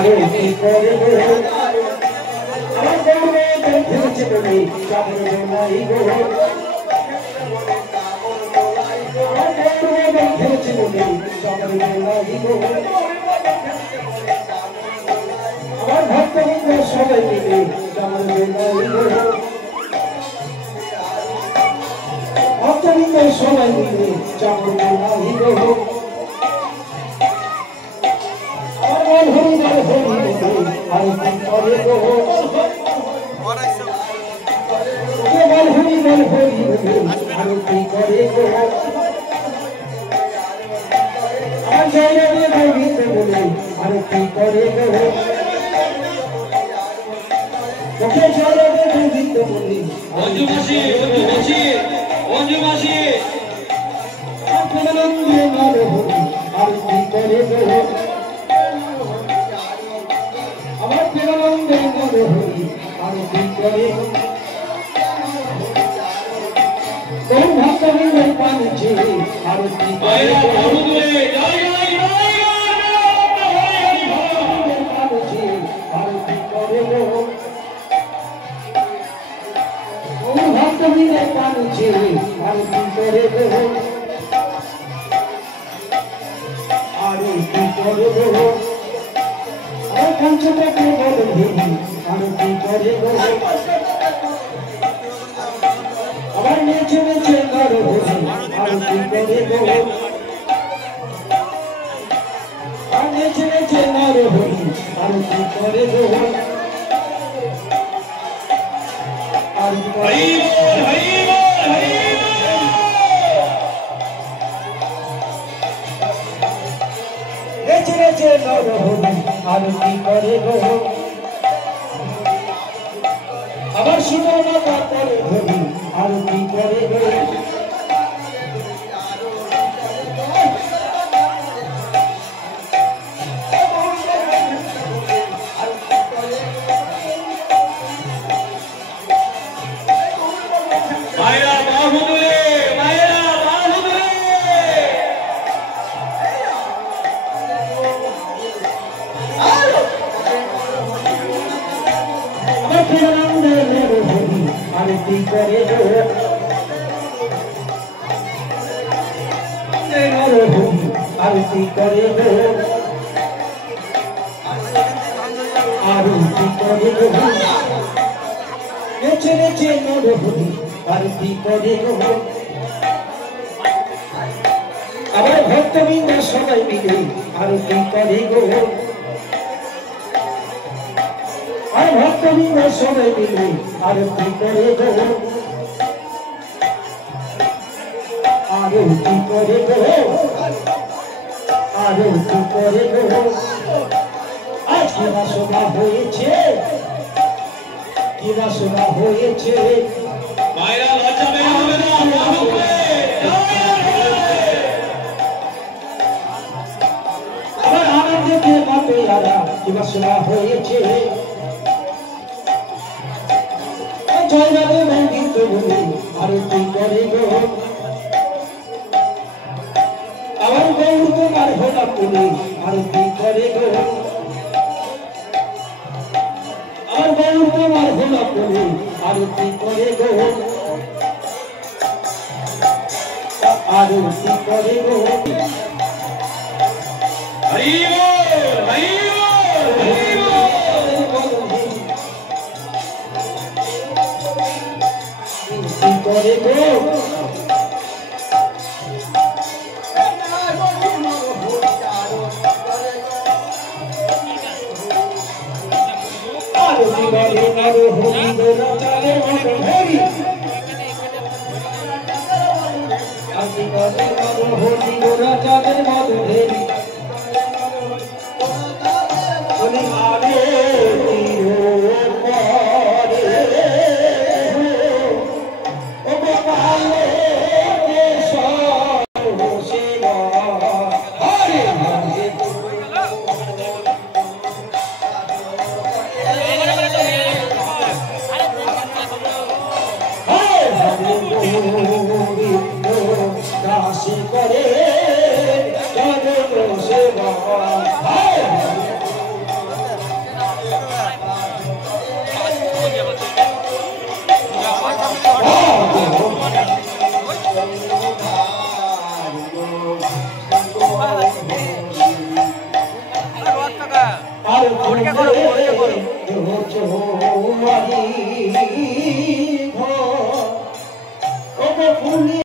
আরে কি করে আমার গৌরে ভেবেছে বলে চাঁদের বেলাই গো ভেবেছে বলে চাঁদের বেলাই গো আমার ভক্তবৃন্দ সবাই মিলে চাঁদের বেলাই গো ভক্তবৃন্দ সবাই মিলে চাঁদের বেলাই গো আমার হরি বল হরি আরতি করে গো বল হরি বল হরি আরতি করে গো আমার জয় রে গোবিন্দ বলে আরতি করে গো ওকে জয় রে গোবিন্দ বলে অঞ্জু মাসি আনন্দে নর হরি আরতি করে গো আমার প্রেমানন্দে নর হরি আরতি করে গো তোর ভক্তবৃন্দের পানিছে আরতি করে আরতি করে গো তোর ভক্তবৃন্দের পানিছে আরতি করে গো আরতি করে গো আমার কাঞ্চটাকে বল ভেঙে আরতি করে গো আমার নেচে নেচে নর হরি আরতি করে গো আর নেচে নেচে নর হরি আরতি করে গো নেচে নেচে নর হরি আরতি করে গো আবার সুন্দর মাতা করে হরি আরতি করে গো মায়েরা বাহুদুলে আরতি করে গো আরতি করে গো আরতি করে গো নেচে নেচে নর হরি আরতি করে গো আবার ভক্তবৃন্দ সবাই মিলে আরতি করে গো আর ভক্তবৃন্দ সবাই মিলে আরতি করে গো আরতি করে গো আরতি করে গো আজ কি বাসনা হয়েছে কি বাসনা হয়েছে মায়েরা লজ্জা পেয়ে হবে না আমার আনন্দে বাপে আরা কি বাসনা হয়েছে জয় রাধে গোবিন্দ বলে আরতি করে গো আমার গৌর তোমার হোলা বলে আরতি করে গো আমার গৌর তোমার হোলা বলে আরতি করে গো আরতি করে গো হরি করে গো আরতি করে নর হরি গোরা চালে মন হরি আরতি করে নর হরি গোরা চালে মন হরি বলি আরে দাসী করে हो